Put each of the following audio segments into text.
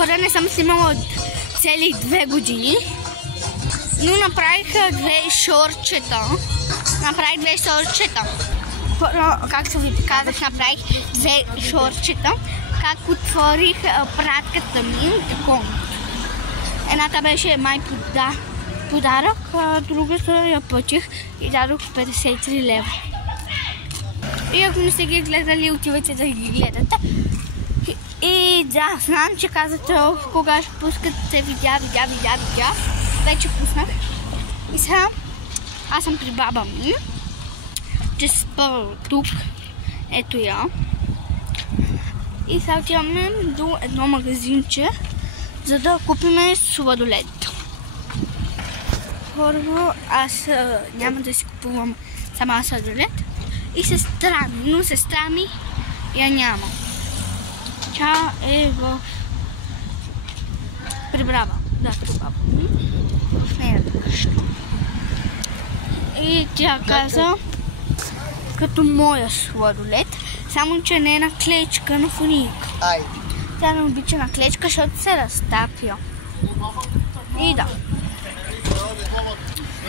хора не съм снимала цели 2 години, но направих 2 шорчета. Както ви казах, направих 2 шорчета, как отворих пратката ми. Едната беше май подарък, а другата я платих и дадох 53 лева. И ако не сте ги гледали, отивайте да ги гледате. И да, знам, че казвате кога ще пускате видеа. Вече пуснах. И сега аз съм при баба ми, че спа тук. Ето я. И сега отиваме до едно магазинче, за да купиме сладолед. Първо, аз няма да си купувам сама сладолед. И сестра ми, но сестра ми я няма. Тя е в Прибрава. Да, Прибрава. В нейната къща. И тя каза, като моя сладолед, само че не е на клечка, на фунийка. Тя не обича на клечка, защото се разтапя. И да.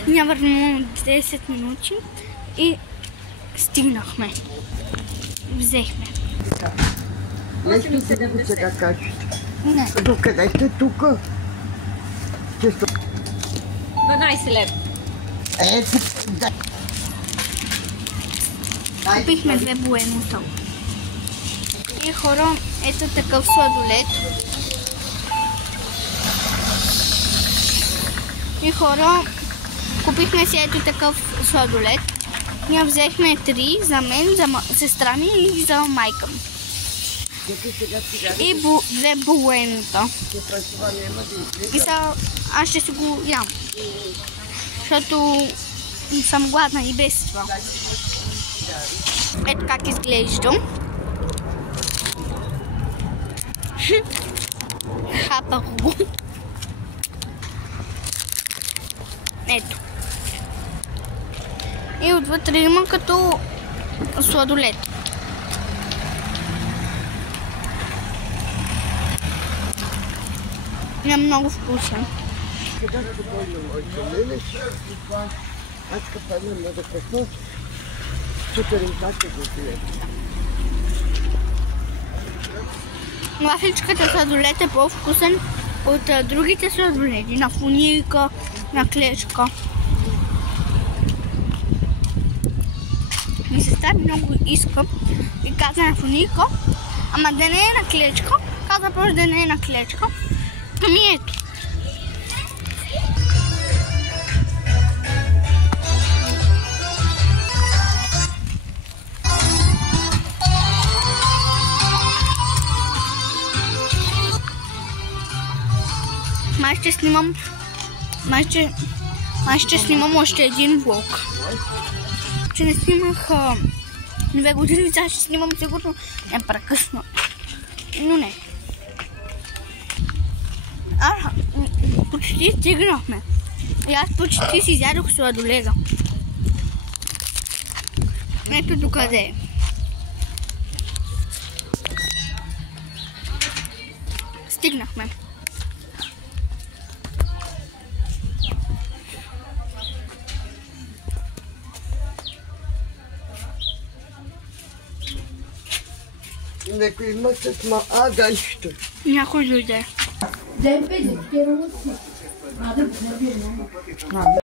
Ние върнем 10 минути и стигнахме. Взехме. Нещо си го сега кажеш. Не. Докъде сте тук? 12 лева. Ето, да. Купихме 2 буенота. И хора, ето такъв сладолед. И хора, купихме си ето такъв сладолед. Ние взехме 3 за мен, за сестра ми и за майка ми. И 2 буенота. И сега аз ще си го ям. Защото съм гладна и без това. Ето как изглежда. Хапах го. Ето. И отвътре има като сладолед. Е много вкусен. Аз капана много късно. Сутринта ще го пие. Вафличката сладолед е по-вкусен от другите сладоледи. На фунийка, на клечка. Ми сестра много иска и каза на фунийка, ама да не е на клечка. Каза просто да не е на клечка. Ами ето. Май ще снимам още един влог. Че не снимах 2 години, сега ще снимам сигурно непрекъснато. Но не. Почти стигнахме. И аз почти си изядох сладоледа. Ето докъде е. Стигнахме. Някой има с ганчето. Някой дойде.